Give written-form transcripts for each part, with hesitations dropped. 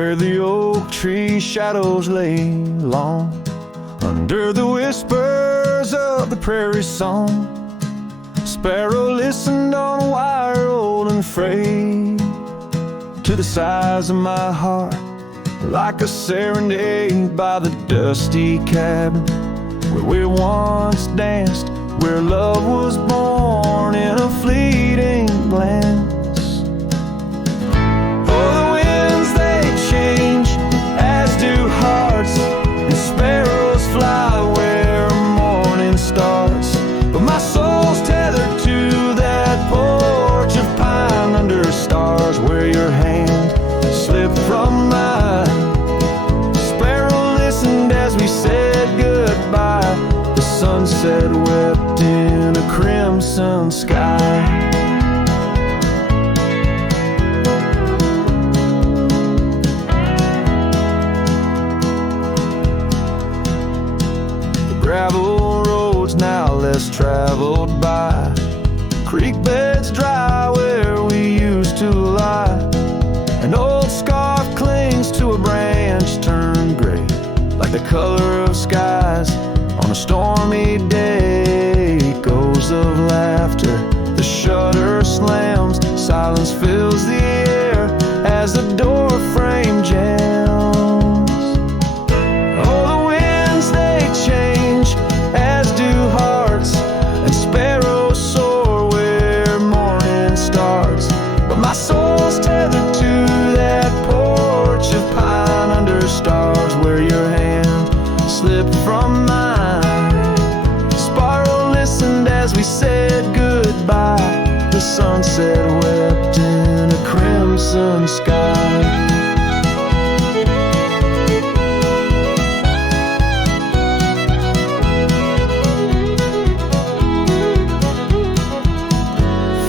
where the oak tree shadows lay long, under the whispers of the prairie song. Sparrow listened on a wire old and frayed, to the size of my heart, like a serenade by the dusty cabin where we once danced, where love was born in a fleeting glance. Oh, the winds they change, as do hearts, and sparrows fly where morning starts. But my soul's tethered to that porch of pine under stars, where your hand slipped from mine. Sparrow listened as we said goodbye. The sunset wept in a crimson sky. The gravel roads now less traveled by, creek beds dry where we used to lie. An old scarf clings to a branch turned gray, like the color of skies on a stormy day. Echoes of laughter, the shutter slams, silence fills the air as the door frame jams. Oh, the winds they change, as do hearts, and sparrows soar where morning starts. But my soul's tethered to that porch of pine under stars, where your hand slipped from mine. Sparrow listened as we said goodbye. The sunset wept in a crimson sky.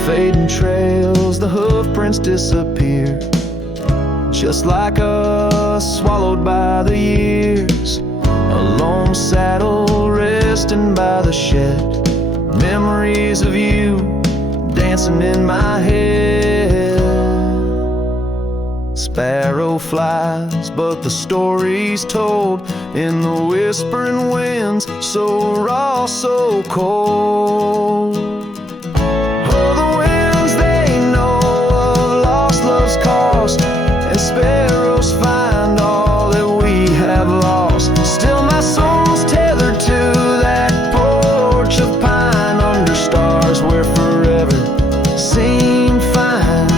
Fading trails, the hoof prints disappear, just like us, swallowed by the years. A lone saddle resting by the shed, memories of you dancing in my head. Sparrow flies, but the story's told in the whispering winds, so raw, so cold. Oh, the winds they know of lost love's cost, and sparrows find all that we have lost. Still my soul's tethered to that porch of pine under stars, where forever seem fine.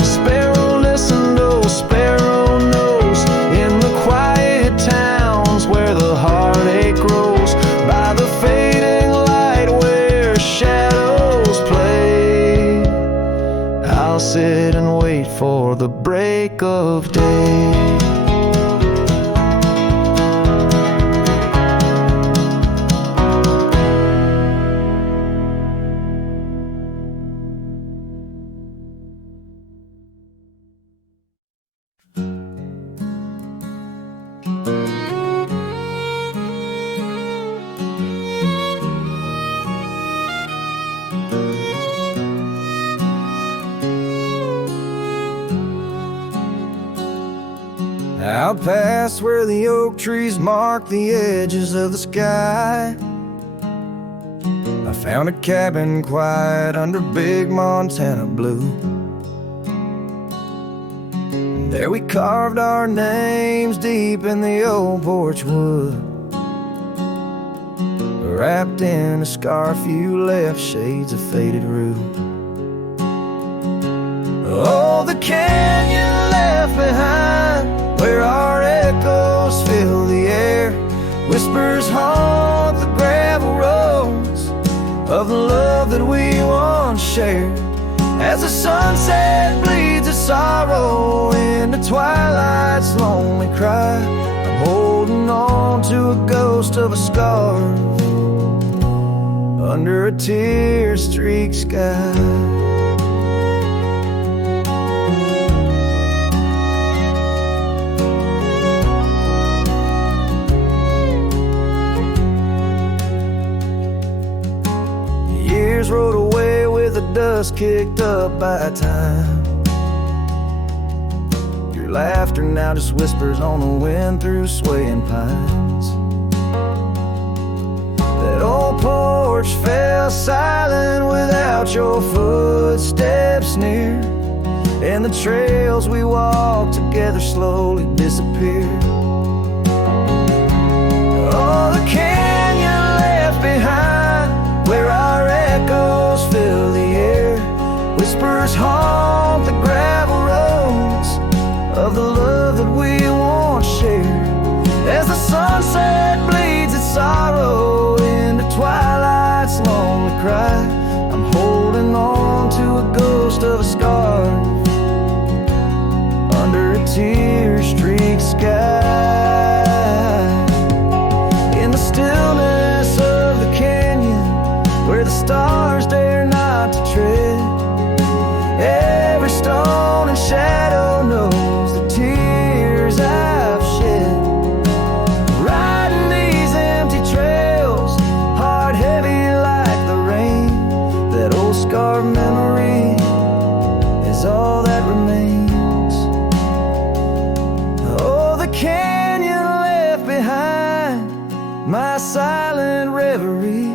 Sparrow listened, oh sparrow knows, in the quiet towns where the heartache grows, by the fading light where shadows play. I'll sit and wait for the break of day. Out past where the oak trees mark the edges of the sky, I found a cabin quiet under big Montana blue. There we carved our names deep in the old porch wood, wrapped in a scarf you left shades of faded rue. Oh, the canyon left behind, where our echoes fill the air, whispers haunt the gravel roads of the love that we once shared. As the sunset bleeds a sorrow into twilight's lonely cry, I'm holding on to a ghost of a scar under a tear-streaked sky. Rode away with the dust kicked up by time. Your laughter now just whispers on the wind through swaying pines. That old porch fell silent without your footsteps near, and the trails we walked together slowly disappeared. Oh, the canyon left behind, where our echoes fill the air. Whispers haunt the gravel roads of the love that we once shared. As the sunset bleeds its sorrow into twilight's lonely cry, I'm holding on to a ghost of a scar under a tear-streaked sky. In the stillness of the canyon, where the stars dare not to tread, every stone and shadow knows the tears I've shed. Riding these empty trails, heart heavy like the rain, that old scarred memory is all that remains. Oh, the canyon left behind, my silent reverie.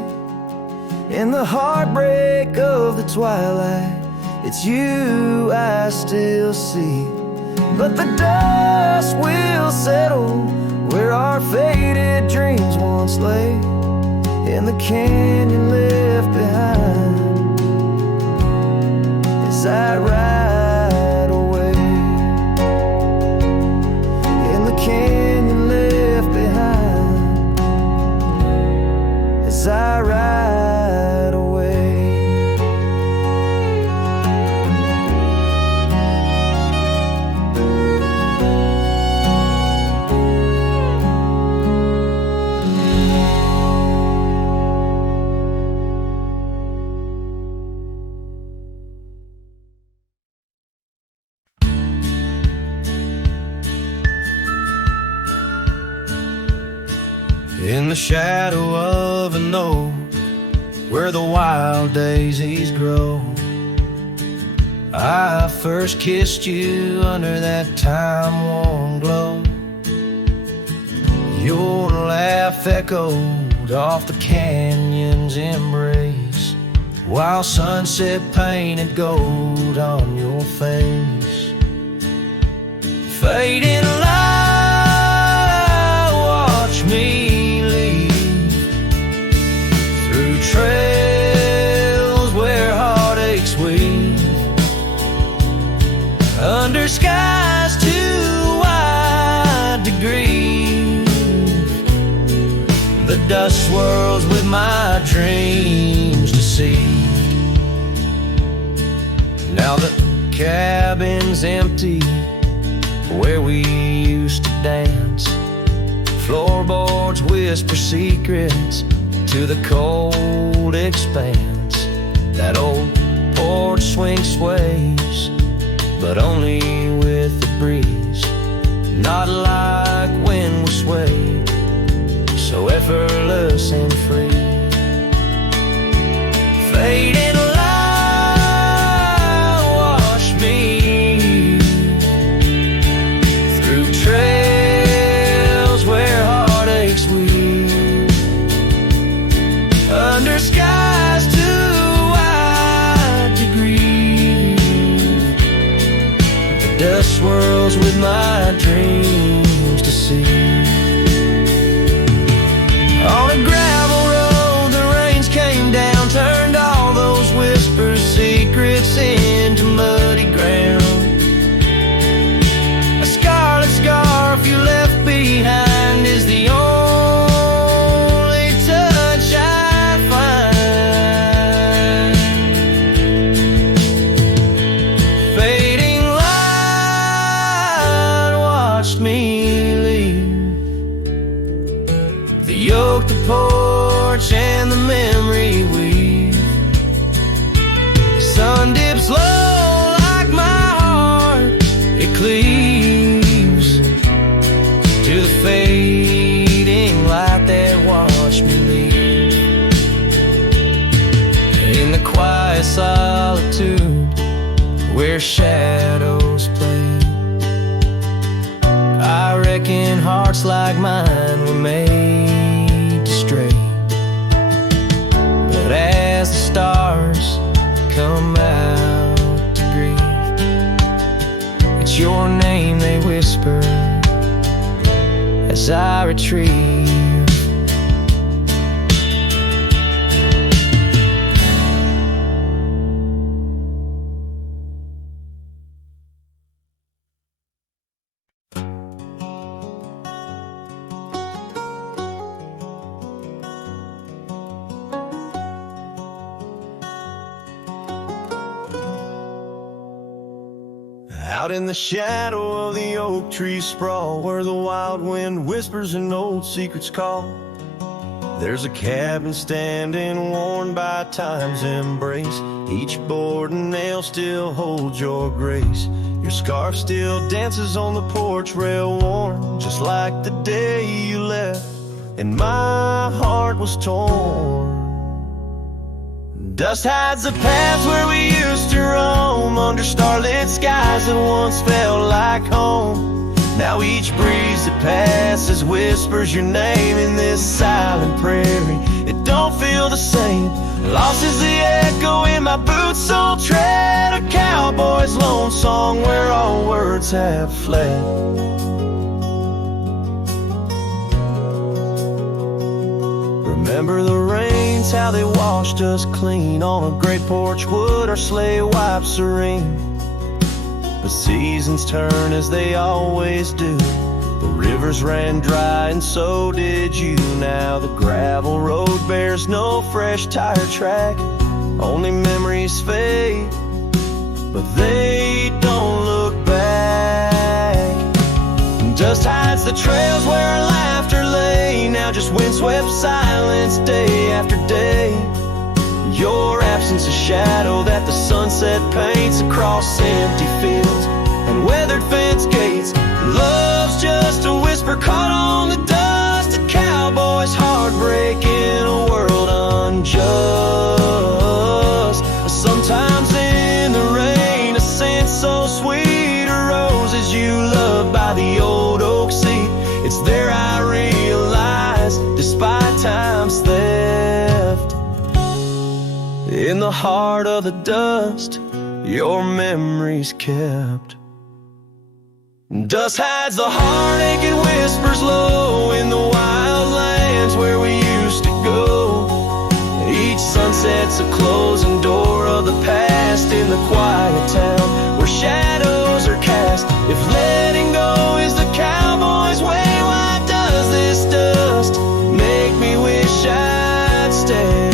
In the heartbreak of the twilight, it's you I still see. But the dust will settle where our faded dreams once lay, in the canyon left behind as I ride away. In the canyon left behind as I ride away. In the shadow of an oak, where the wild daisies grow, I first kissed you under that time-worn glow. Your laugh echoed off the canyon's embrace, while sunset painted gold on your face. Fading light, watch me trails where heartaches weave, under skies too wide to grieve. The dust swirls with my dreams to see. Now the cabin's empty where we used to dance. Floorboards whisper secrets to the cold expanse. That old porch swing sways, but only with the breeze, not like when we sway, so effortless and free. Fading light, wash me through trails where heartaches weave, under skies too wide to grieve. The dust swirls with my dreams to see. On a gravel road, the rains came down, turned all those whispers, secrets into muddy ground. A scarlet scarf you left behind is the only touch I find. Fading light watched me leave, the yoke, the porch, and the memory weave. Sun dips low like my heart, it cleaves to the fading light that watched me leave. In the quiet solitude where shadows play, breaking hearts like mine were made to stray. But as the stars come out to grieve, it's your name they whisper as I retrieve. Out in the shadow of the oak tree sprawl, where the wild wind whispers and old secrets call, there's a cabin standing worn by time's embrace. Each board and nail still holds your grace. Your scarf still dances on the porch rail, worn just like the day you left, and my heart was torn. Dust hides the paths where we used to roam, under starlit skies that once felt like home. Now each breeze that passes whispers your name in this silent prairie. It don't feel the same. Lost is the echo in my boots, so tread a cowboy's lone song where all words have fled. Remember the rains, how they washed us clean. On a great porch wood our sleigh wipes serene. But seasons turn as they always do. The rivers ran dry and so did you. Now the gravel road bears no fresh tire track. Only memories fade, but they don't look back. Dust hides the trails where our laughter lay. Now just windswept silence day after day. Your absence a shadow that the sunset paints across empty fields and weathered fence gates. Love's just a whisper caught on the dust. A cowboy's heartbreak in a world unjust. Sometimes in the rain, a scent so sweet arose you loved by the old oak seat. It's there I realize, despite time's theft, in the heart of the dust, your memory's kept. Dust hides the heartache and whispers low in the wild lands where we used to go. Each sunset's a closing door of the past in the quiet town where shadows are cast. If letting go is the cowboy's way, why does this dust make me wish I'd stay?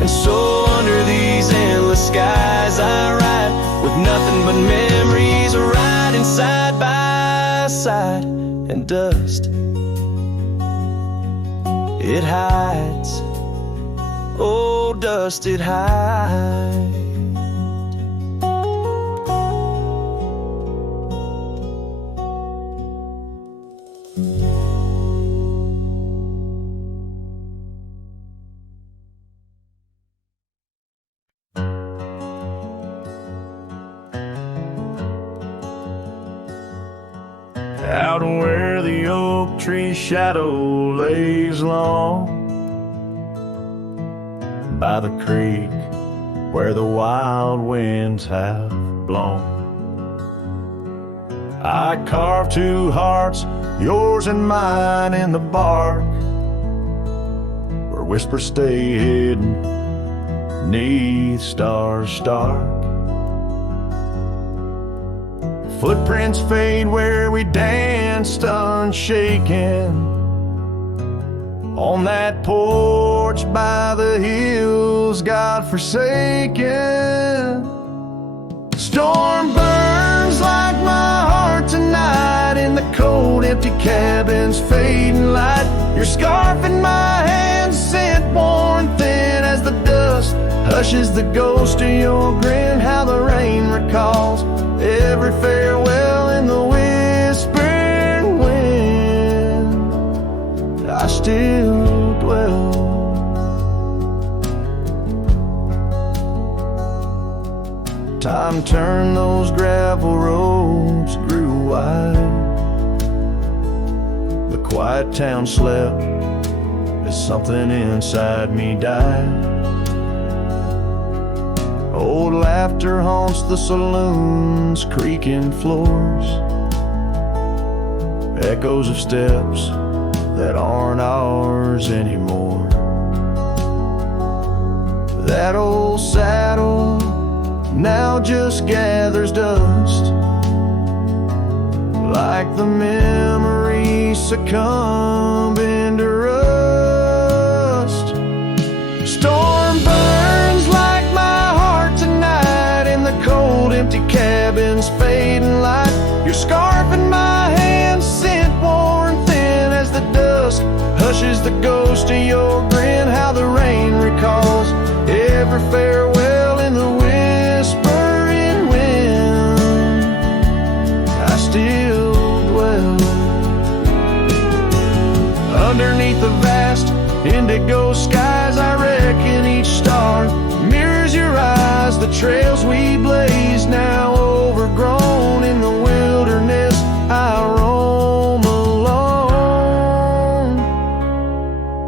And so under these endless skies I ride, with nothing but memories riding side by side. And dust, it hides, oh dust, it hides. Out where the oak tree shadow lays long, by the creek where the wild winds have blown, I carved two hearts, yours and mine, in the bark where whispers stay hidden 'neath stars stark. Footprints fade where we danced unshaken, on that porch by the hills God-forsaken. Storm burns like my heart tonight in the cold empty cabin's fading light. Your scarf in my hand, scent worn thin as the dust hushes the ghost of your grin. How the rain recalls every farewell in the whispering wind. I still dwell. Time turned those gravel roads, grew wide. quiet town slept as something inside me died. Old laughter haunts the saloon's creaking floors, echoes of steps that aren't ours anymore. That old saddle now just gathers dust, like the memories succumbing to rust. Storm burns like my heart tonight in the cold empty cabin's fading light. Your scarf in my hand, scent worn thin as the dust hushes the ghost of your grin. How the rain recalls every farewell in the whispering wind. I still dwell underneath the vast indigo skies. I reckon each star mirrors your eyes. The trails we blaze now overgrown in the wilderness I roam alone.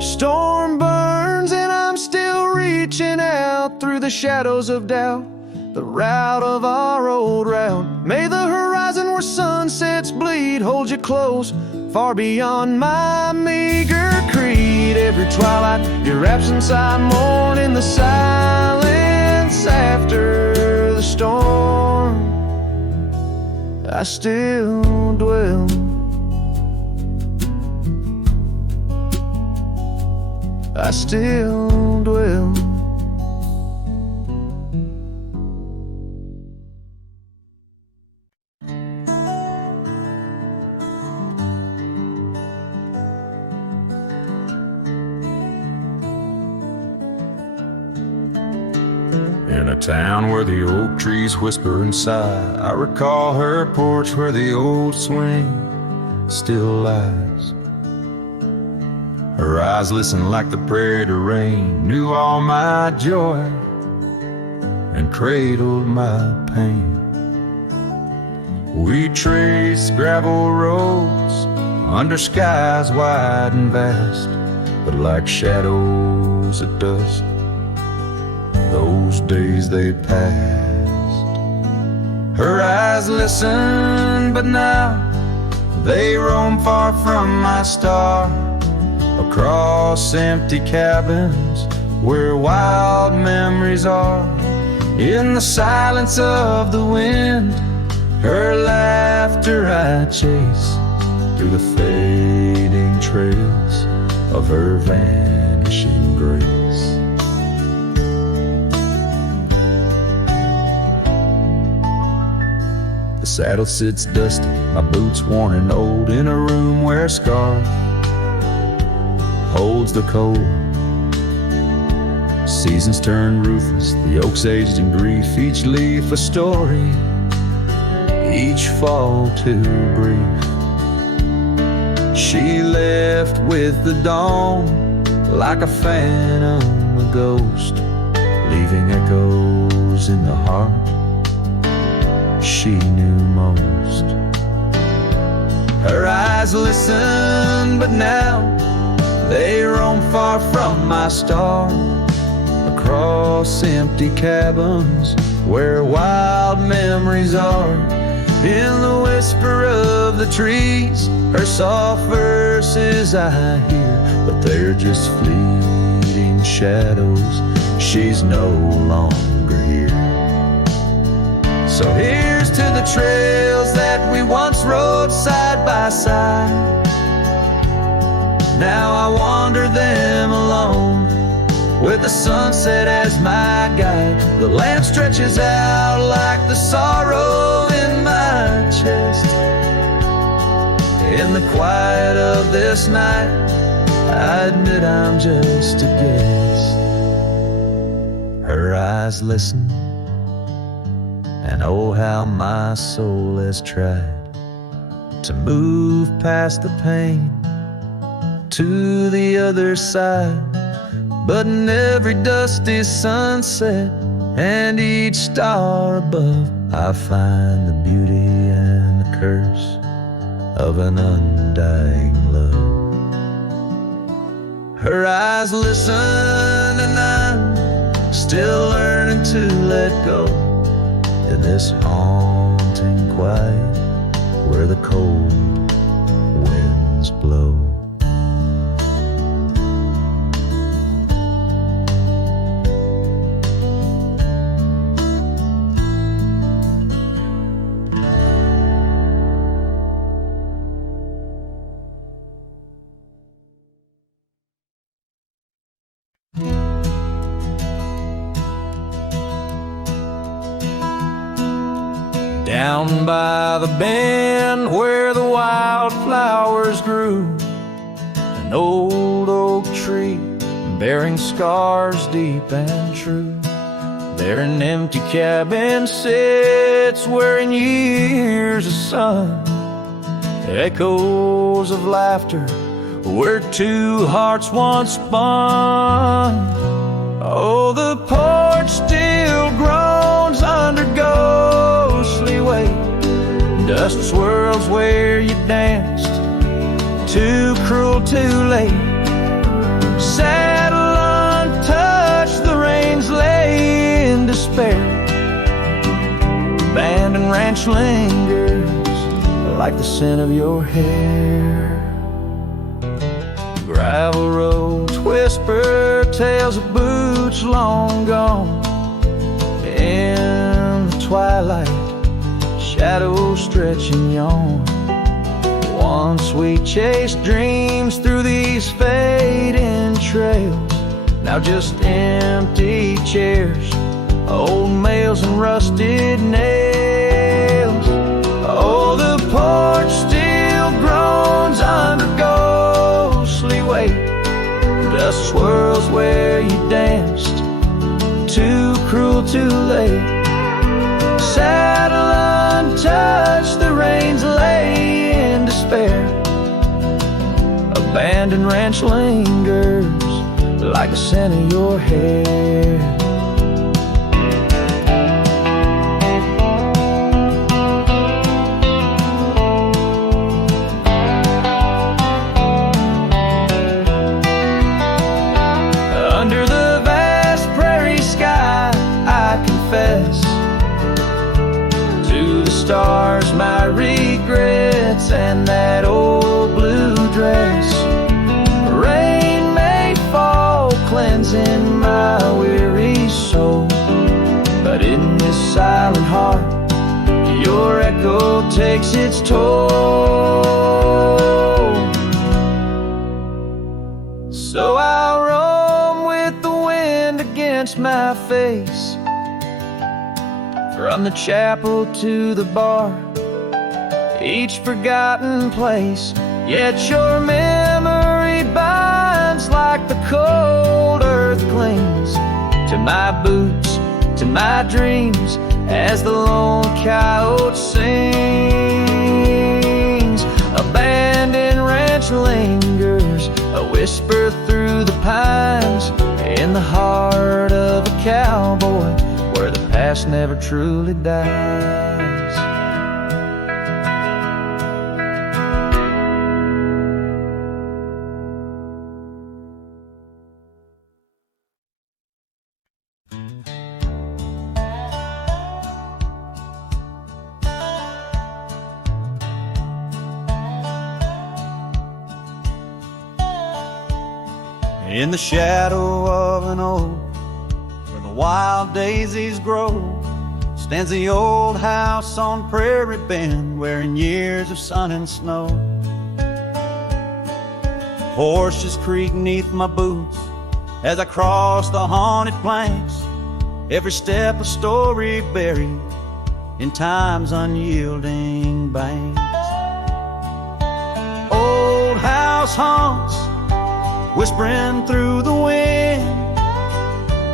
Storm burns and I'm still reaching out through the shadows of doubt, the route of our old route. May the horizon where sunsets bleed hold you close, far beyond my meager creed. Every twilight, your absence I mourn in the silence after the storm. I still dwell. I still dwell. In a town where the oak trees whisper and sigh, I recall her porch where the old swing still lies. Her eyes listen like the prairie to rain, knew all my joy and cradled my pain. We traced gravel roads under skies wide and vast, but like shadows at dusk, those days they passed. Her eyes listen, but now they roam far from my star, across empty cabins where wild memories are. In the silence of the wind, her laughter I chase through the fading trails of her vanishing grace. The saddle sits dusty, my boots worn and old, in a room where a scar holds the cold. Seasons turn ruthless, the oaks aged in grief, each leaf a story, each fall too brief. She left with the dawn like a phantom, a ghost, leaving echoes in the heart she knew most. Her eyes listen, but now they roam far from my star, across empty cabins where wild memories are. In the whisper of the trees, her soft verses I hear, but they're just fleeting shadows. She's no longer here. So here's to the trails that we once rode side by side. Now I wander them alone, with the sunset as my guide. The land stretches out like the sorrow in my chest. In the quiet of this night, I admit I'm just a guest. Her eyes listen, and oh how my soul has tried to move past the pain to the other side. But in every dusty sunset and each star above, I find the beauty and the curse of an undying love. Her eyes listen and I'm still learning to let go in this haunting quiet where the cold winds blow. Down by the bend where the wildflowers grew, an old oak tree bearing scars deep and true. There an empty cabin sits where in years of sun, echoes of laughter where two hearts once spun. Oh, the porch still groans under ghostly weight. Dust swirls where you danced, too cruel, too late. Saddle untouched, the reins lay in despair. Abandoned ranch lingers like the scent of your hair. Gravel roads whisper tales of boots long gone. In the twilight, shadows stretch and yawn. Once we chased dreams through these fading trails, now just empty chairs, old mails and rusted nails. Oh, the porch still groans under ghostly weight. Dust swirls where you danced, too cruel, too late. Saddle untouched, the reins lay in despair. Abandoned ranch lingers like the scent of your hair. Under the vast prairie sky, I confess to the stars my regrets and that old blue dress. Rain may fall, cleansing my weary soul, but in this silent heart, your echo takes its toll. So I'll roam with the wind against my face, from the chapel to the bar, each forgotten place. Yet your memory binds like the cold earth clings to my boots, to my dreams, as the lone coyote sings. Abandoned ranch lingers, a whisper through the pines, in the heart of a cowboy where the past never truly dies. In the shadow of an oak where the wild daisies grow, stands the old house on Prairie Bend, wearing years of sun and snow. Horses creak neath my boots as I cross the haunted planks, every step a story buried in time's unyielding banks. Old house haunts, whispering through the wind,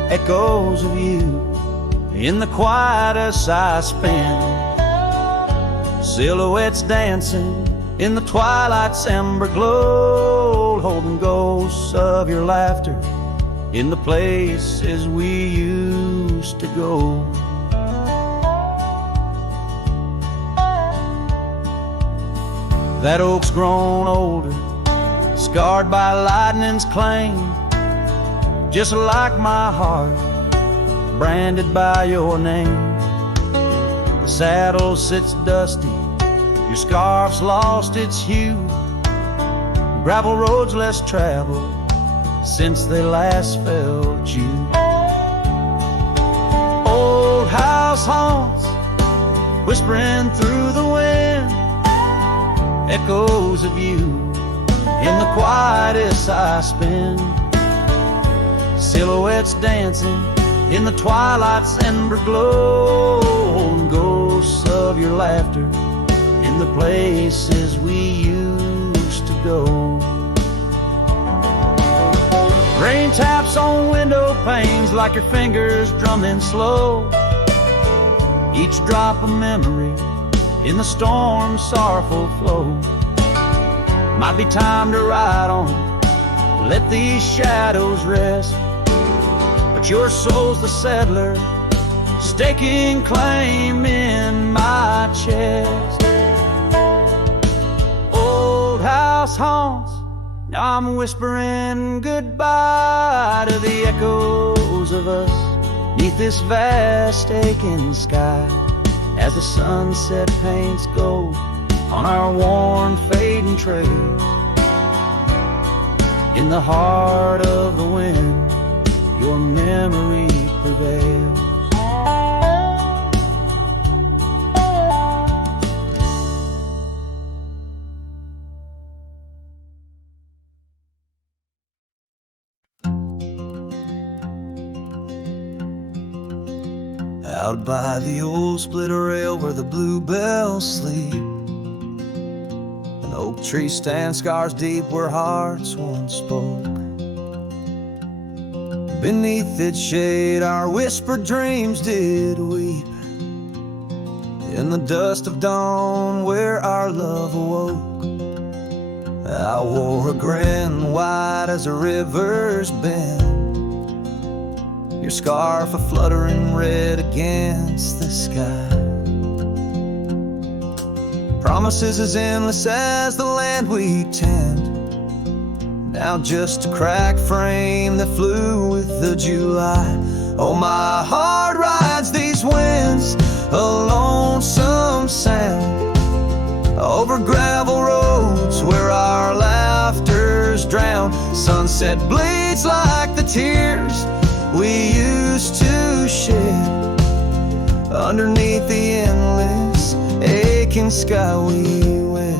echoes of you in the quietest I spend. Silhouettes dancing in the twilight's ember glow, holding ghosts of your laughter in the places we used to go. That oak's grown older, scarred by lightning's claim, just like my heart, branded by your name. The saddle sits dusty, your scarf's lost its hue, gravel roads less traveled since they last felt you. Old house haunts, whispering through the wind, echoes of you in the quietest I spend. Silhouettes dancing in the twilight's ember glow, and ghosts of your laughter in the places we used to go. Rain taps on window panes like your fingers drumming slow, each drop a memory in the storm's sorrowful flow. Might be time to ride on, let these shadows rest, but your soul's the settler, staking claim in my chest. Old house haunts, now I'm whispering goodbye to the echoes of us neath this vast aching sky, as the sunset paints gold on our worn fading trails. In the heart of the wind, your memory prevails. Out by the old split rail where the bluebells sleep, an oak tree stands scars deep where hearts once spoke. Beneath its shade our whispered dreams did weep, in the dust of dawn where our love awoke. I wore a grin wide as a river's bend, your scarf a fluttering red against the sky. Promises as endless as the land we tend, now just a cracked frame that flew with the July. Oh, my heart rides these winds, a lonesome sound, over gravel roads where our laughter's drowned. Sunset bleeds like the tears we used to shed, underneath the endless aching sky we wed.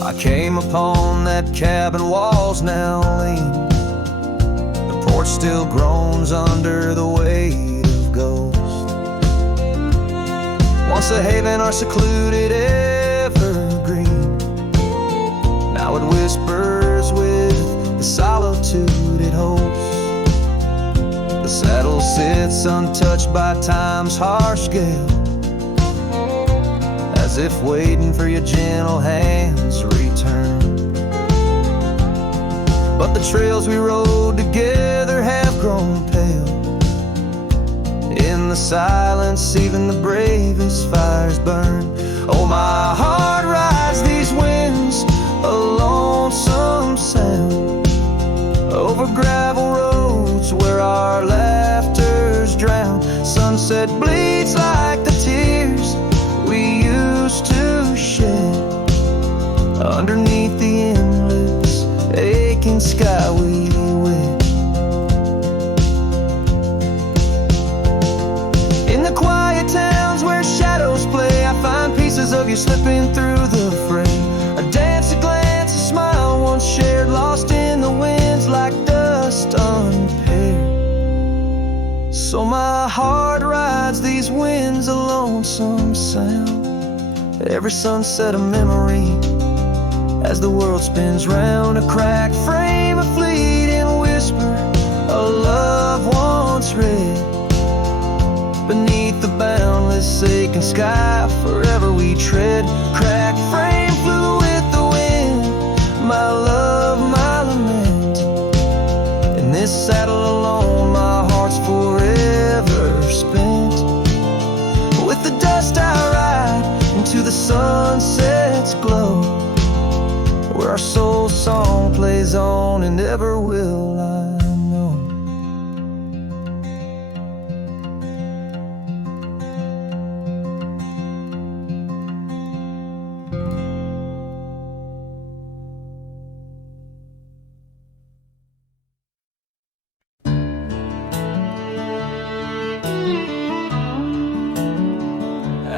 I came upon that cabin, walls now lean, the porch still groans under the weight of ghosts. Once a haven or secluded evergreen, now it whispers with the solitude it holds. The saddle sits untouched by time's harsh gale, as if waiting for your gentle hand's return. But the trails we rode together have grown pale, in the silence even the bravest fires burn. Oh, my heart rides these winds, a lonesome sound, over gravel roads where our laughter's drowned. Sunset bleeds like the tears we used to shed, underneath the endless aching sky we wed. In the quiet towns where shadows play, I find pieces of you slipping through the fray. A dance, a glance, a smile once shared, lost in the winds like dust unpaired. So my heart rides these winds, a lonesome sound, every sunset a memory, as the world spins round. A cracked frame, a fleeting whisper, a love once read, beneath the boundless aching sky forever we tread. Cracked frame flew with the wind, my love, my lament. In this saddle alone my heart's forever spent, with the dust I sunsets glow, where our soul song plays on and ever will, I know.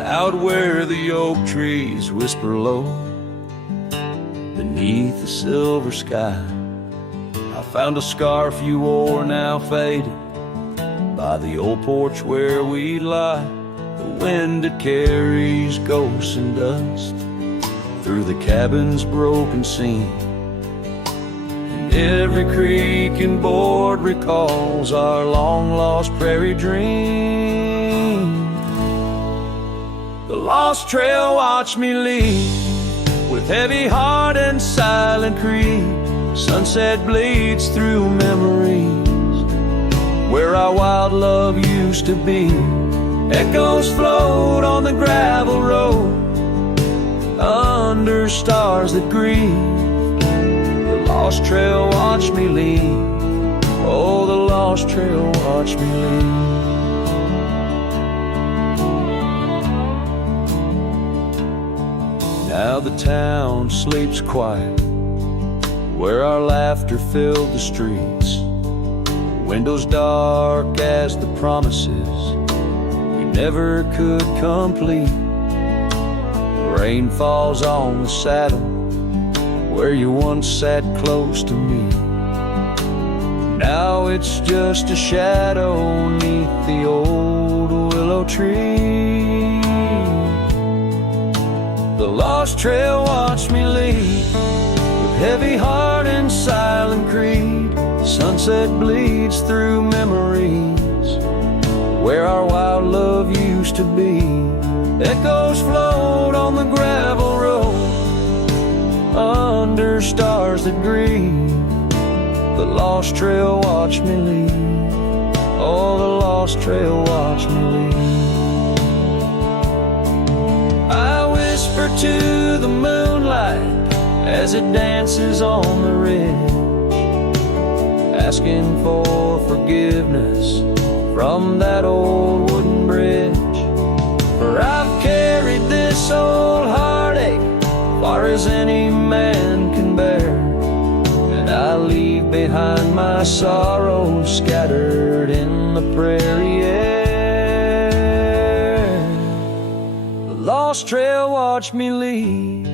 Out where the oak trees whisper low beneath the silver sky, I found a scarf you wore, now faded, by the old porch where we lie. The wind it carries ghosts and dust through the cabin's broken seam, and every creak and board recalls our long-lost prairie dream. The lost trail watched me lead, with heavy heart and silent creed. Sunset bleeds through memories, where our wild love used to be. Echoes float on the gravel road, under stars that grieve. The lost trail watched me lead, oh, the lost trail watched me lead. Now the town sleeps quiet, where our laughter filled the streets. Windows dark as the promises we never could complete. Rain falls on the saddle, where you once sat close to me. Now it's just a shadow 'neath the old willow tree. The lost trail watched me lead, with heavy heart and silent creed. Sunset bleeds through memories, where our wild love used to be. Echoes float on the gravel road, under stars that grieve. The lost trail watched me lead, oh, the lost trail watched me lead. I whisper to the moonlight as it dances on the ridge, asking for forgiveness from that old wooden bridge. For I've carried this old heartache far as any man can bear, and I leave behind my sorrows scattered in the prairie air. The lost trail watched me lead,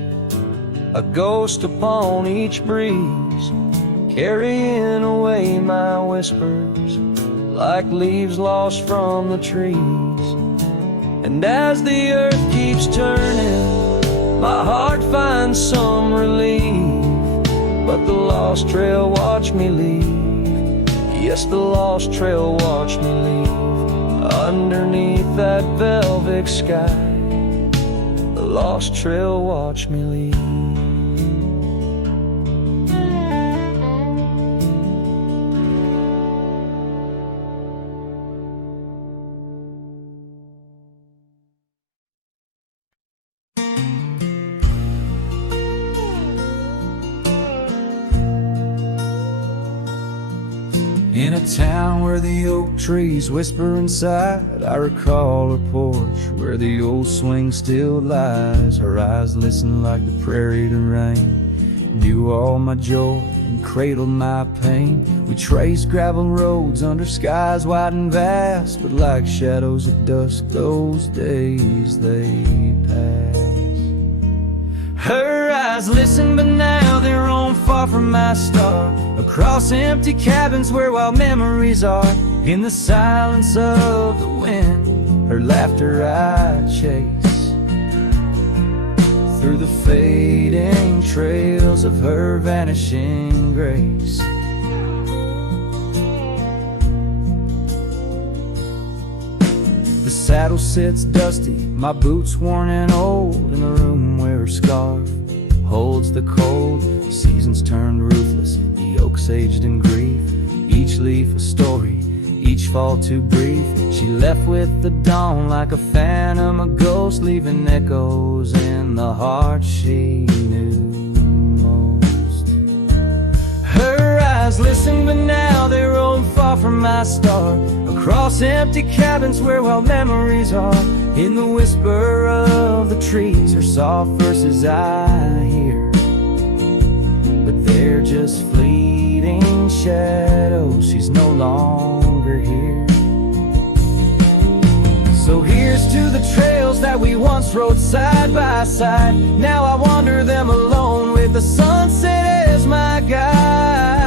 a ghost upon each breeze, carrying away my whispers like leaves lost from the trees. And as the earth keeps turning, my heart finds some relief. But the lost trail watched me leave, yes, the lost trail watched me leave. Underneath that velvet sky, the lost trail watched me leave. In a town where the oak trees whisper inside, I recall her porch where the old swing still lies. Her eyes listen like the prairie to rain, knew all my joy and cradled my pain. We traced gravel roads under skies wide and vast, but like shadows at dusk those days they pass. Her eyes listen, but now they're on far from my star, across empty cabins where wild memories are. In the silence of the wind, her laughter I chase, through the fading trails of her vanishing grace. The saddle sits dusty, my boots worn and old, in the room where her scarf holds the cold. The seasons turned ruthless, the oaks aged in grief, each leaf a story, each fall too brief. She left with the dawn like a phantom, a ghost, leaving echoes in the heart she knew most. Her eyes listen, but now they roam far from my star, across empty cabins where wild memories are. In the whisper of the trees, her soft verses I hear, but they're just fleeting shadows. She's no longer here. So here's to the trails that we once rode side by side. Now I wander them alone with the sunset as my guide.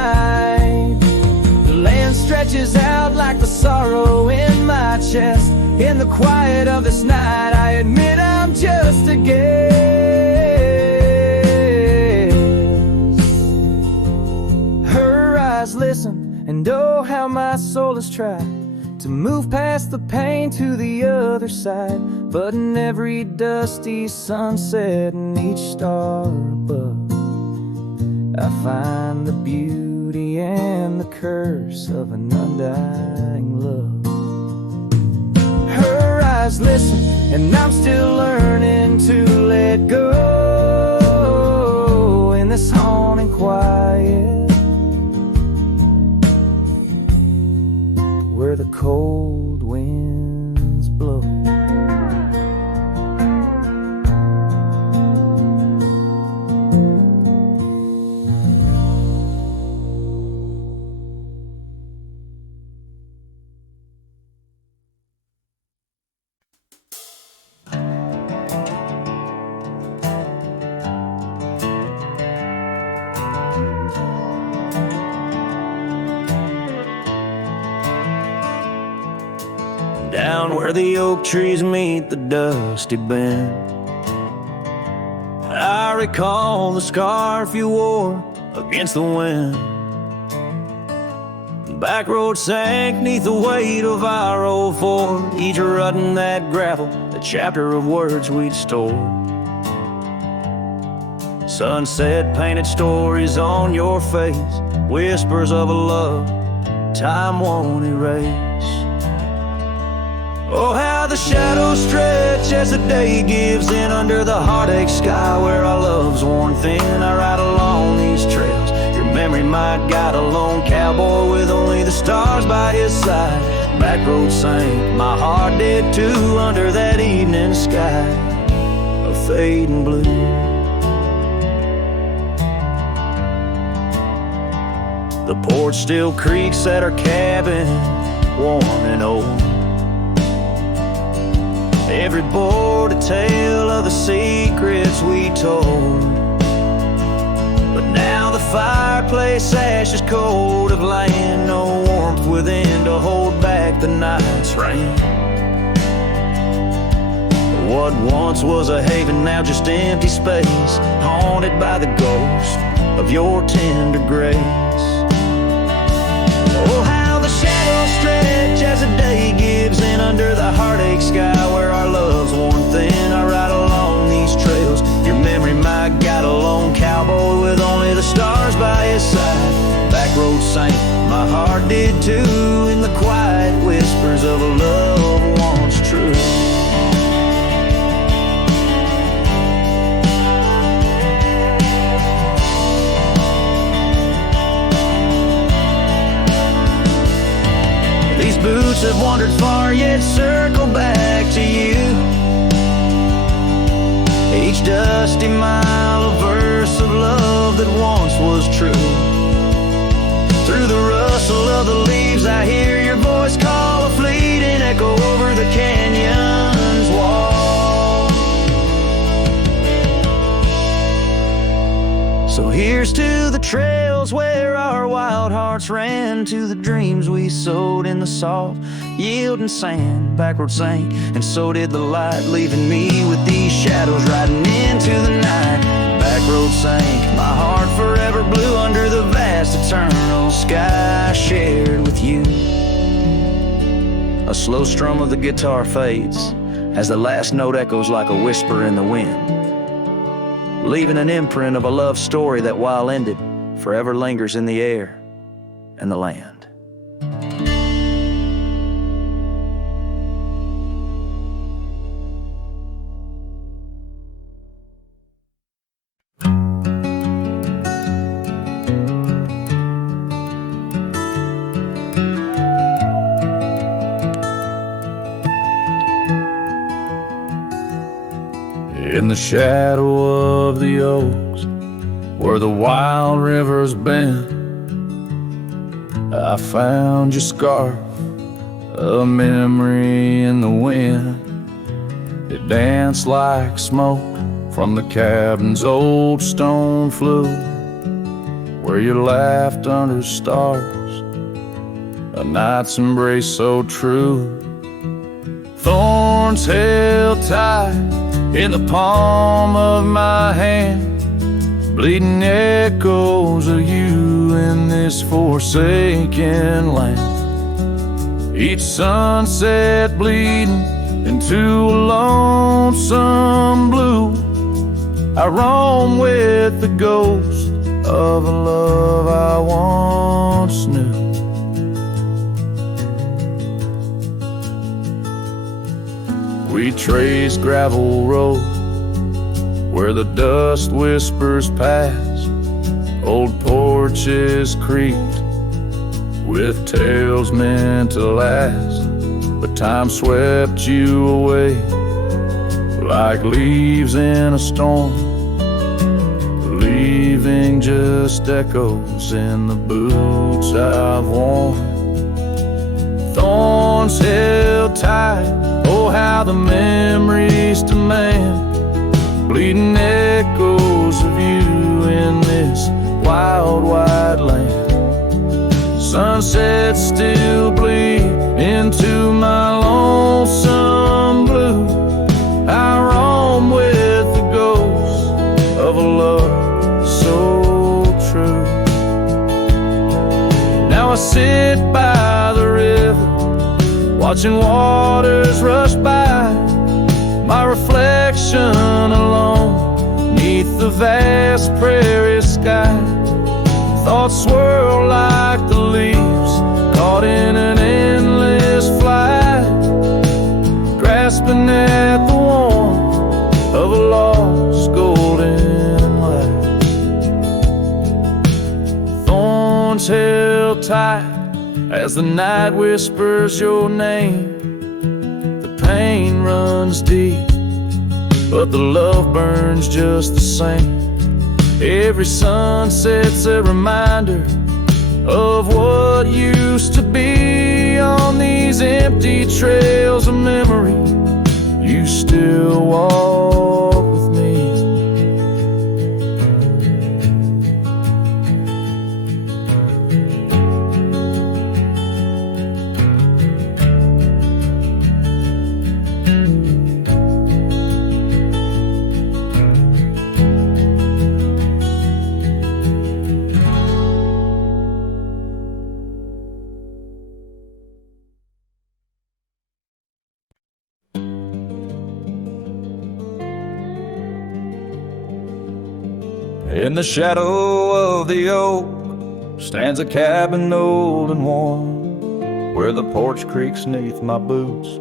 The land stretches out like the sorrow in my chest. In the quiet of this night, I admit I'm just a guest. Her eyes listen, and oh how my soul has tried to move past the pain to the other side. But in every dusty sunset and each star above, I find the beauty and the curse of an undying love. Her eyes listen, and I'm still learning to let go in this haunting quiet, where the cold winds blow. Down where the oak trees meet the dusty bend, I recall the scarf you wore against the wind. The back road sank neath the weight of our old Ford, each rut in that gravel, a chapter of words we'd stored. Sunset painted stories on your face, whispers of a love time won't erase. Oh, how the shadows stretch as the day gives in under the heartache sky where our love's worn thin. I ride along these trails, your memory my guide, a lone cowboy with only the stars by his side. Back road sank, my heart did too, under that evening sky of fading blue. The porch still creaks at our cabin, warm and old. Every board a tale of the secrets we told. But now the fireplace ash is cold of land, no warmth within to hold back the night's rain. What once was a haven, now just empty space, haunted by the ghost of your tender grace. Oh, how the shadows stretch as the day gives in under the heartache sky where our love's worn thin. I ride along these trails, your memory my guide, a lone cowboy with only the stars by his side. Back road sank, my heart did too, in the quiet whispers of a love once true. Boots have wandered far, yet circle back to you. Each dusty mile, a verse of love that once was true. Through the rustle of the leaves, I hear your voice call, a fleeting echo over the canyon's wall. So here's to the trails where our wild hearts ran, to the dreams we sowed in the soft yielding sand. Backroad sank, and so did the light, leaving me with these shadows riding into the night. Backroad sank, my heart forever blue under the vast eternal sky shared with you. A slow strum of the guitar fades as the last note echoes like a whisper in the wind, leaving an imprint of a love story that, while ended, forever lingers in the air and the land. In the shadow of the oaks, where the wild river's bend, I found your scarf, a memory in the wind. It danced like smoke from the cabin's old stone flue, where you laughed under stars, a night's embrace so true. Thorns held tight in the palm of my hand, bleeding echoes of you in this forsaken land. Each sunset bleeding into a lonesome blue. I roam with the ghost of a love I once knew. We traced gravel road where the dust whispers past, old porches creaked with tales meant to last. But time swept you away like leaves in a storm, leaving just echoes in the boots I've worn. Thorns held tight, oh how the memories demand, bleeding echoes of you in this wild wide land. Sunsets still bleed into my lonesome blue. I roam with the ghost of a love so true. Now I sit by the river, watching waters rush by, my reflection alone neath the vast prairie sky. Thoughts swirl like the leaves caught in an endless flight, grasping at the warmth of a lost golden light. Thorns held tight as the night whispers your name. The pain runs deep, but the love burns just the same. Every sunset's a reminder of what used to be. On these empty trails of memory, you still walk with me. In the shadow of the oak stands a cabin old and warm, where the porch creaks neath my boots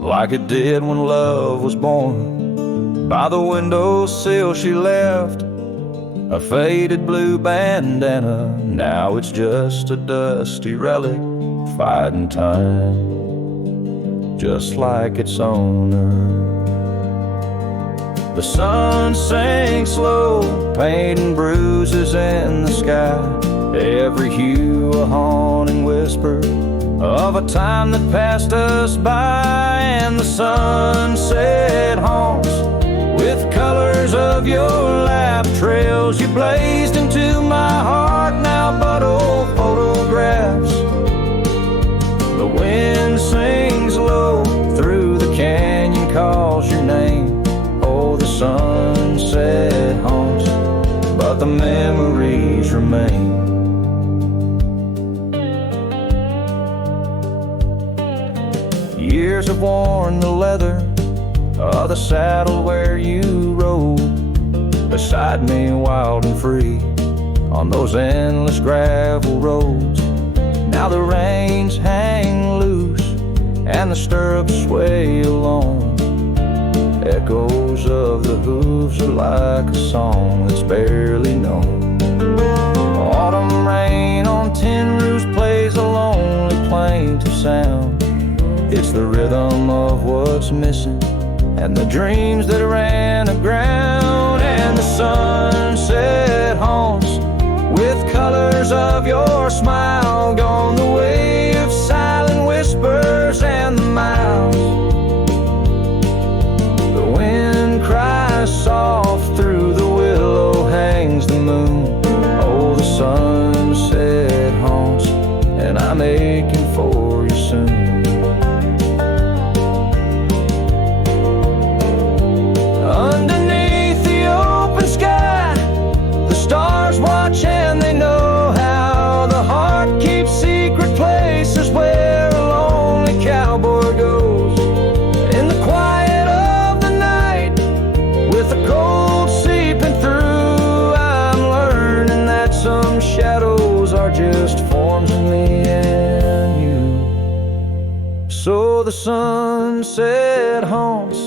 like it did when love was born. By the windowsill she left a faded blue bandana. Now it's just a dusty relic fighting time, just like its owner. The sun sinks low, painting bruises in the sky, every hue a haunting whisper of a time that passed us by. And the sunset haunts with colors of your lap, trails you blazed into my heart, now but old photographs. The wind sings low through the canyon, calls your name. The sunset haunts, but the memories remain. Years have worn the leather of the saddle where you rode beside me, wild and free, on those endless gravel roads. Now the reins hang loose and the stirrups sway along. Echoes of the hooves are like a song that's barely known. Autumn rain on tin roofs plays a lonely plaintive sound. It's the rhythm of what's missing and the dreams that ran aground, and the sunset haunts with colors of your smile, gone the way of silent whispers and the miles. The wind cries soft through the willow, hangs the moon. Oh, the sunset haunts, and I'm aching for you soon. Underneath the open sky, the stars watch and they know how the heart keeps secret places where a lonely cowboy goes. In the quiet of the night, with the cold seeping through, I'm learning that some shadows are just forms of me and you. So the sunset haunts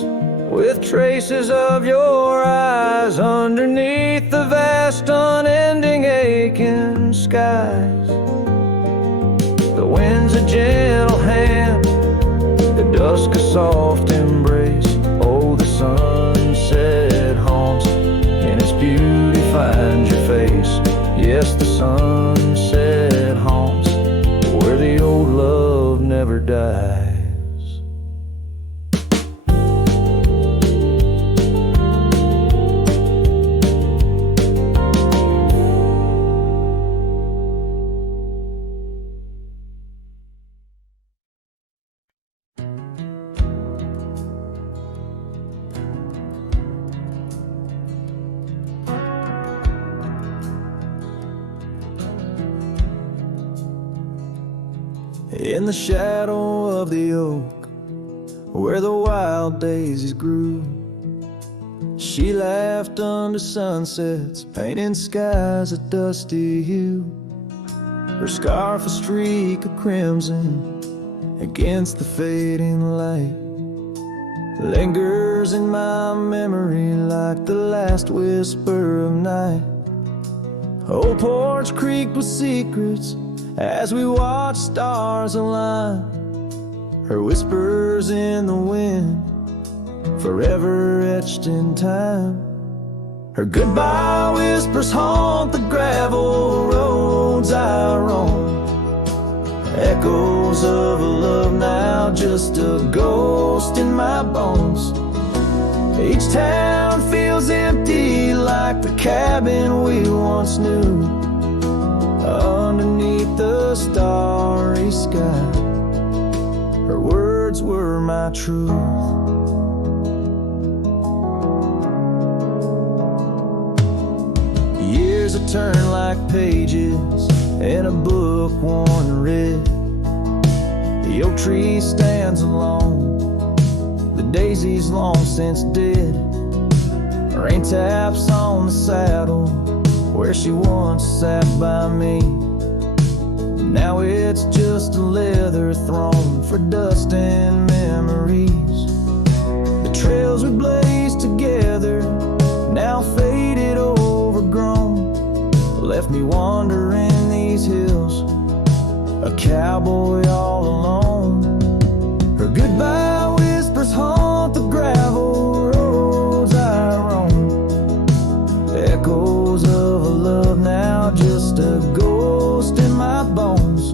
with traces of your eyes underneath the vast unending aching skies. The wind's a gentle hand, the dusk a soft embrace. Oh, the sunset haunts, in its beauty finds your face. Yes, the sunset haunts where the old love never dies. In the shadow of the oak, where the wild daisies grew, she laughed under sunsets, painting skies a dusty hue. Her scarf a streak of crimson against the fading light, lingers in my memory like the last whisper of night. Old porch creaked with secrets as we watch stars align, her whispers in the wind, forever etched in time. Her goodbye whispers haunt the gravel roads I roam, echoes of a love now, just a ghost in my bones. Each town feels empty like the cabin we once knew, underneath the starry sky. Her words were my truth. Years have turned like pages in a book worn red. The oak tree stands alone, the daisy's long since dead. Rain taps on the saddle where she once sat by me. Now it's just a leather throne for dust and memories. The trails we blazed together, now faded, overgrown, left me wandering these hills, a cowboy all alone. Her goodbye whispers haunt the gravel roads I roam, echoes of a love now, just a ghost in my bones.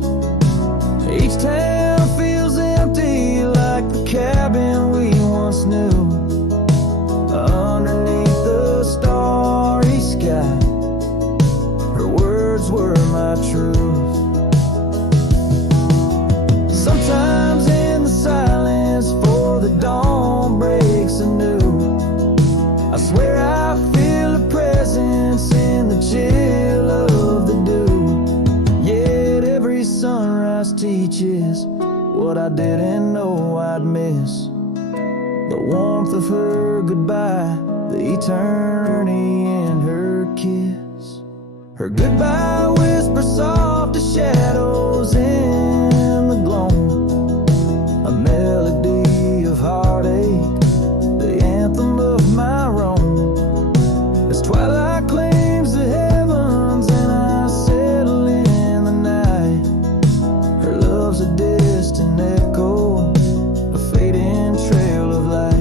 Each town feels empty like the cabin we once knew, underneath the starry sky. Her words were my truth. Sometimes in the silence, before the dawn breaks anew, I swear I feel a presence in the chill of the dew. Yet every sunrise teaches what I didn't know I'd miss, the warmth of her goodbye, the eternity in her kiss. Her goodbye whispers soft as shadows in the gloam, a melody of heartache, the anthem of my wrong. As twilight claims the heavens and I settle in the night, her love's a distant echo, a fading trail of light.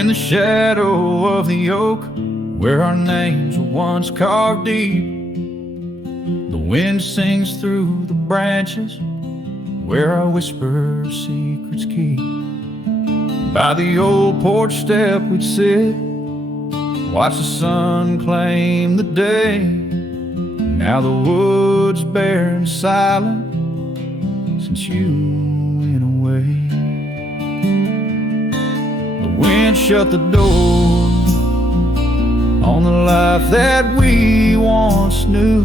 In the shadow of the oak, where our names were once carved deep, the wind sings through the branches, where our whisper secrets keep. By the old porch step we'd sit, watch the sun claim the day. Now the wood's bare and silent since you went away. The wind shut the door on the life that we once knew,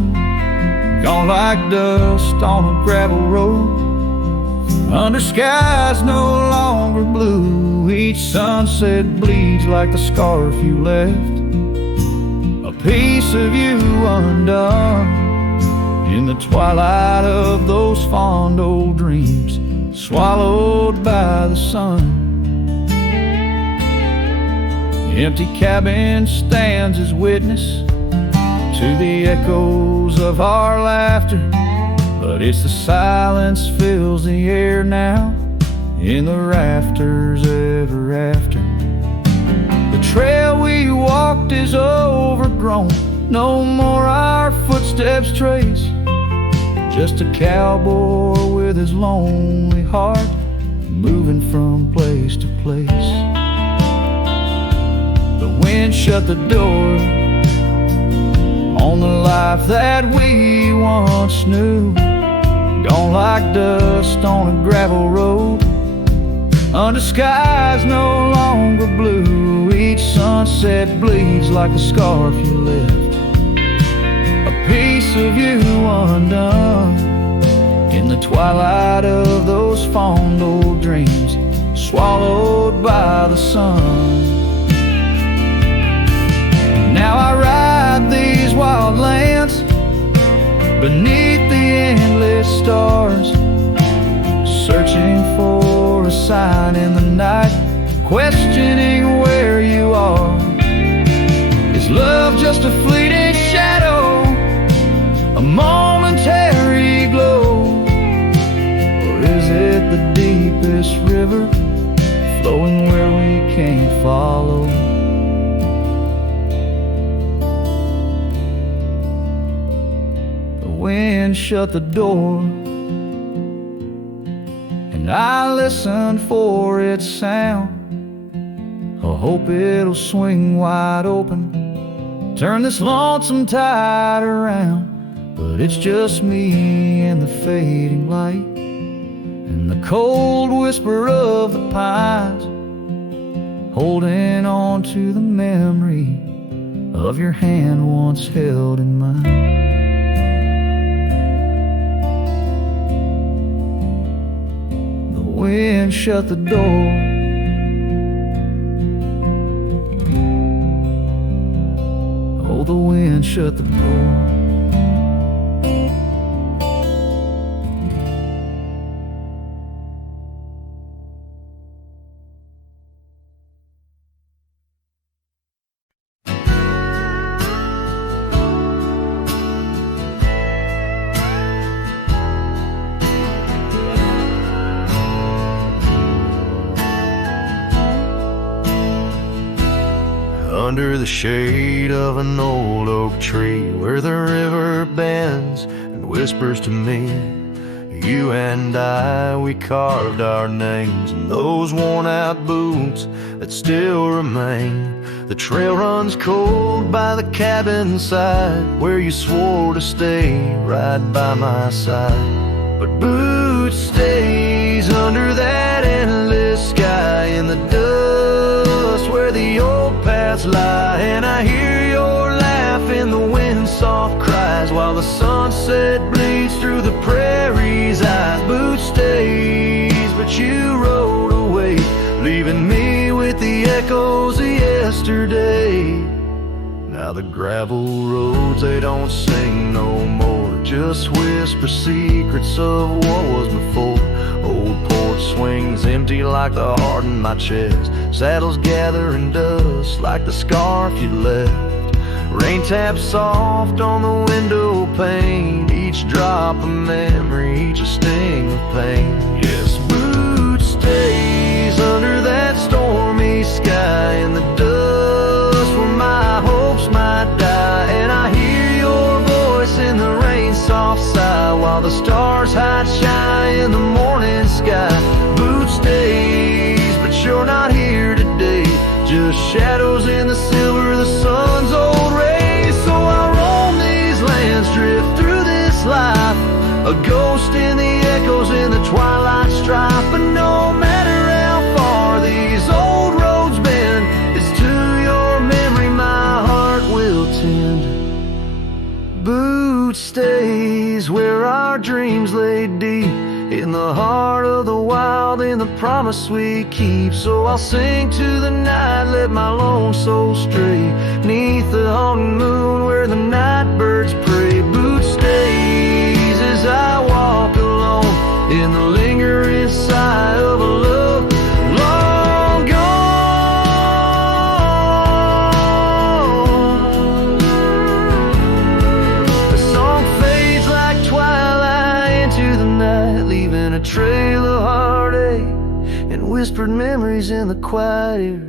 gone like dust on a gravel road, under skies no longer blue. Each sunset bleeds like the scarf you left, a piece of you undone in the twilight of those fond old dreams, swallowed by the sun. The empty cabin stands as witness to the echoes of our laughter, but it's the silence fills the air now in the rafters ever after. The trail we walked is overgrown, no more our footsteps trace, just a cowboy with his lonely heart moving from place to place. The wind shut the door on the life that we once knew, gone like dust on a gravel road, under skies no longer blue. Each sunset bleeds like a scarf you left, a piece of you undone in the twilight of those fond old dreams, swallowed by the sun. Now I ride these wild lands beneath the endless stars, searching for a sign in the night, questioning where you are. Is love just a fleeting shadow, a momentary glow, or is it the deepest river flowing where we can't follow? The wind shut the door, and I listen for its sound. I hope it'll swing wide open, turn this lonesome tide around. But it's just me and the fading light, and the cold whisper of the pines, holding on to the memory of your hand once held in mine. The wind shut the door, oh, the wind shut the door. Under the shade of an old oak tree, where the river bends and whispers to me, you and I, we carved our names in those worn out boots that still remain. The trail runs cold by the cabin side, where you swore to stay right by my side. But Boots stays under that endless sky, in the dust where the old paths lie. And I hear your laugh in the wind's soft cries, while the sunset bleeds through the prairie's eyes. Boots stays, but you rode away, leaving me with the echoes of yesterday. Now the gravel roads, they don't sing no more, just whisper secrets of what was before. Old porch swings empty like the heart in my chest, saddles gathering dust like the scarf you left. Rain taps soft on the window pane, each drop a memory, each a sting of pain. Yes, Boots stays under that stormy sky, lie in the dust where my hopes might die. And I hear your voice in the rain soft sigh, while the stars hide shy in the morning sky. Boots stays, but you're not here today, just shadows in the silver of the sun's old rays. So I roam these lands, drift through this life, a ghost in the echoes in the twilight strife. But no matter how far these old roads bend, it's to your memory my heart will tend. Boots stays where our dreams lay deep, in the heart of the wild, in the promise we keep. So I'll sing to the night, let my lone soul stray, neath the haunting moon where the night birds pray. Boots stays as I walk alone, in the lingering sigh of a love long gone. The song fades like twilight into the night, leaving a trail of heartache and whispered memories in the quiet air.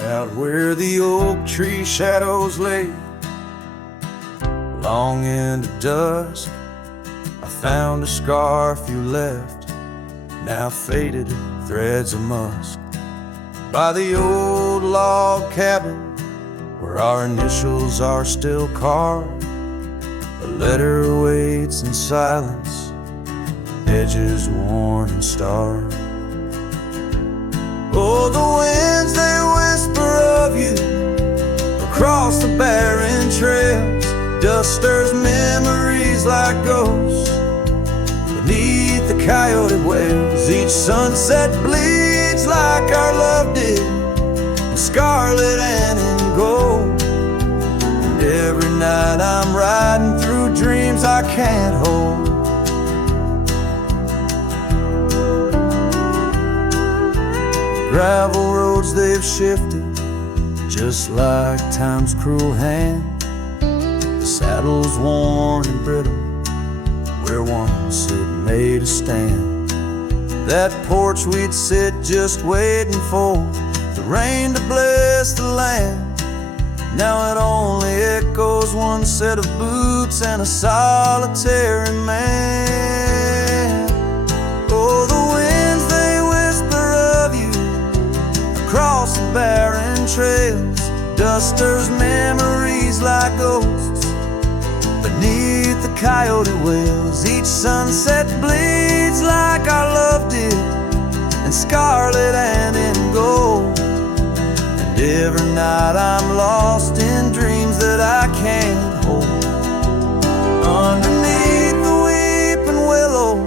Out where the oak tree shadows lay, long into dusk, I found a scarf you left, now faded threads of musk. By the old log cabin, where our initials are still carved, a letter waits in silence, edges worn and starred. Oh, the winds, they whisper of you across the barren trails, dusters memories like ghosts beneath the coyote wails. Each sunset bleeds like our love did, in scarlet and in gold. And every night I'm riding through dreams I can't hold. Gravel roads, they've shifted just like time's cruel hand. The saddle's worn and brittle where once it made a stand. That porch we'd sit just waiting for the rain to bless the land. Now it only echoes one set of boots and a solitary man. Oh, the winds, they whisper of you across the barren trails, dusters memories like ghosts beneath the coyote wails. Each sunset bleeds like our love did, in scarlet and in gold. And every night I'm lost in dreams that I can't hold. Underneath the weeping willow,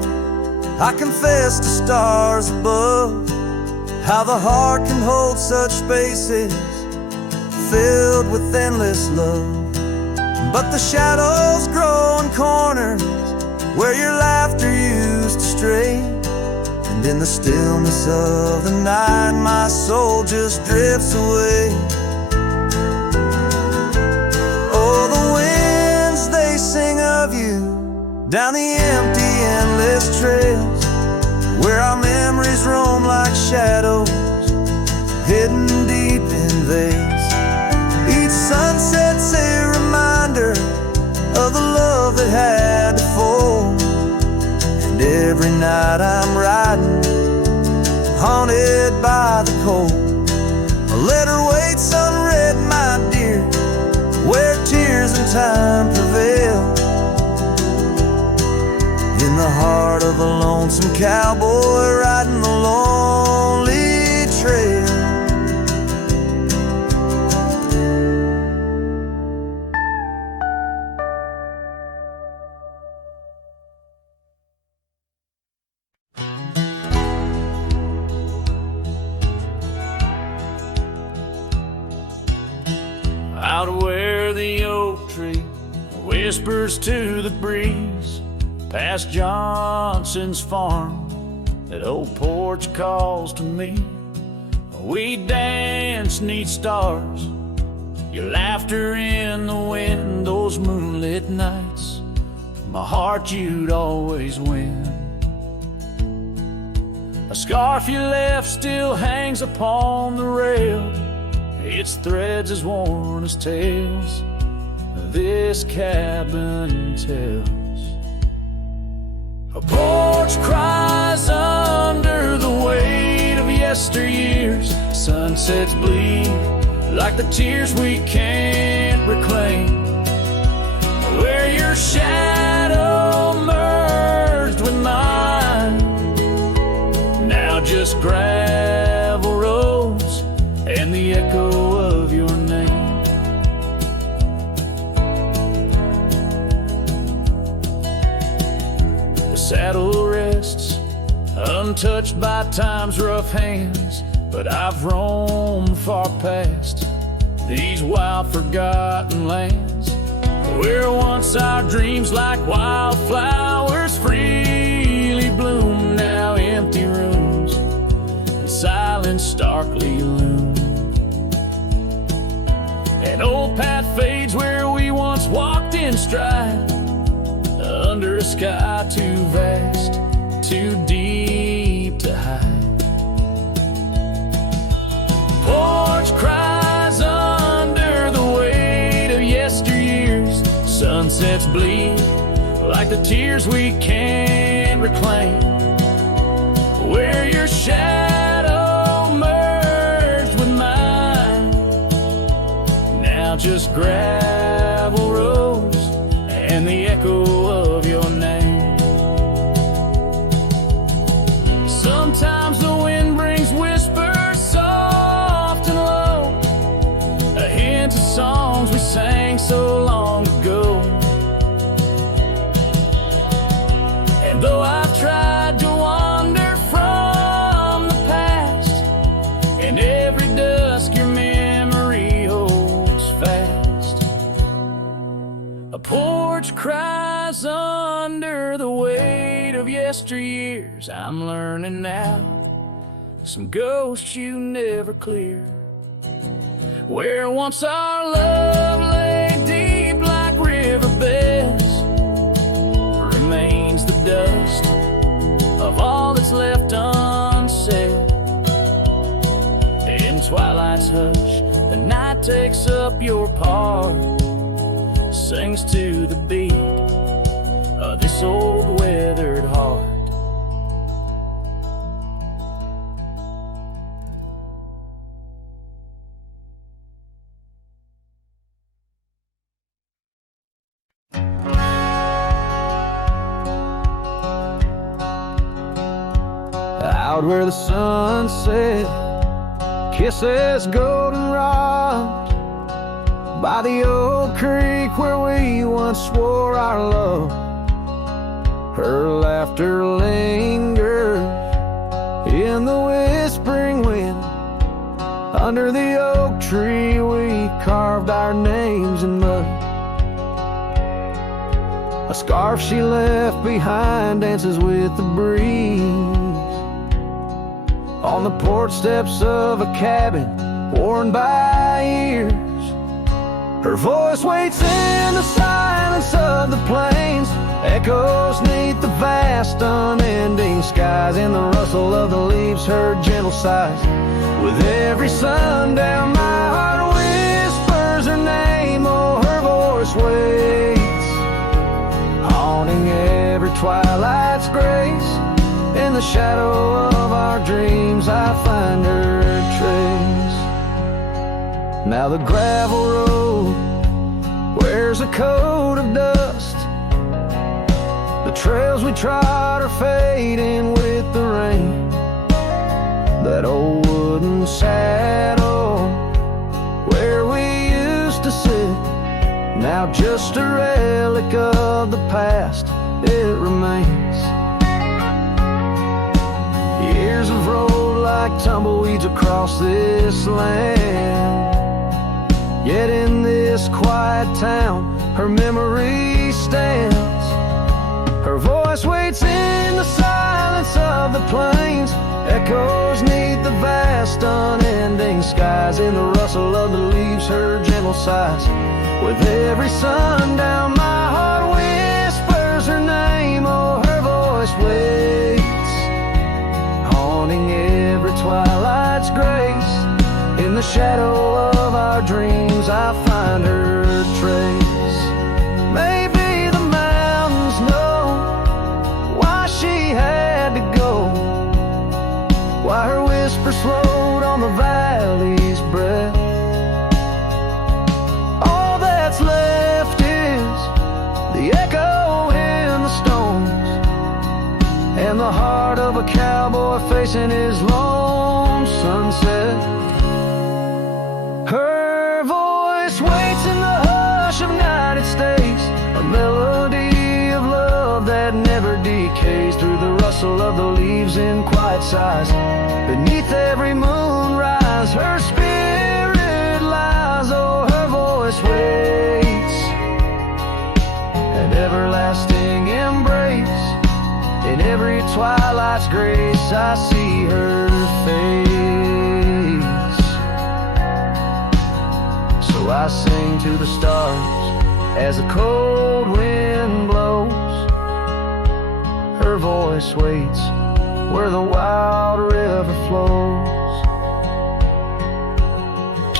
I confess to stars above, how the heart can hold such spaces filled with endless love. But the shadows grow in corners where your laughter used to stray, and in the stillness of the night my soul just drifts away. Oh, the winds, they sing of you down the empty endless trails, where our memories roam like shadows hidden deep in veils. Each sunset's a reminder of the love that had to fold. And every night I'm riding, haunted by the cold. A letter waits unread, my dear, where tears and time prevail. In the heart of a lonesome cowboy riding the lonely trail. Out where the oak tree whispers to the breeze, past Johnson's farm. That old porch calls to me. We dance 'neath stars, your laughter in the wind, those moonlit nights. My heart, you'd always win. A scarf you left still hangs upon the rail, its threads as worn as tales this cabin tells. A porch cries under the weight of yesteryears. Sunsets bleed like the tears we can't reclaim. Where your shadow merged with mine, now just gravel roads and the echo of your name. The saddle rests untouched by time's rough hands, but I've roamed far past these wild forgotten lands, where once our dreams like wildflowers freely bloom. Now empty rooms and silence starkly loom. An old path fades where we once walked in stride, under a sky too vast, too deep to hide. Porch cries under the weight of yesteryears. Sunsets bleed like the tears we can't reclaim. Where your shadow merged with mine, now just gravel roads and the echo of your name. Sometimes the wind brings whispers soft and low, a hint of songs we sang so long ago. And though I've tried to wander from the past, in every dusk your memory holds fast. A porch cries under the weight of yesteryears. I'm learning now, some ghosts you never clear. Where once our love lay deep like riverbeds, remains the dust of all that's left unsaid. In twilight's hush, the night takes up your part, sings to the beat of this old weathered heart. Out where the sunset kisses goldenrod, by the old creek where we once swore our love, her laughter lingers in the whispering wind. Under the oak tree we carved our names in mud. A scarf she left behind dances with the breeze on the porch steps of a cabin worn by years. Her voice waits in the silence of the plains, echoes neath the vast unending skies. In the rustle of the leaves her gentle sighs, with every sundown my heart whispers her name. Oh, her voice waits, haunting every twilight's grace. In the shadow of our dreams I find her trace. Now the gravel road wears a coat of dust, the trails we trod are fading with the rain. That old wooden saddle where we used to sit, now just a relic of the past, it remains. Years have rolled like tumbleweeds across this land, yet in this quiet town her memory echoes neath the vast unending skies. In the rustle of the leaves, her gentle sighs. With every sundown, my heart whispers her name. Oh, her voice waits, haunting every twilight's grace. In the shadow of our dreams, I find her trace. Maybe the mountains know why she had to go, why her whisper slowed on the valley's breath. All that's left is the echo in the stones, and the heart of a cowboy facing his lone sunset. Her voice waits in the hush of night, it stays a melody of love that never decays. Through the rustle of the leaves in quiet sighs, beneath every moonrise, her spirit lies. Oh, her voice waits, an everlasting embrace. In every twilight's grace, I see her face. So I sing to the stars as a cold wind blows. Her voice waits where the wild river flows.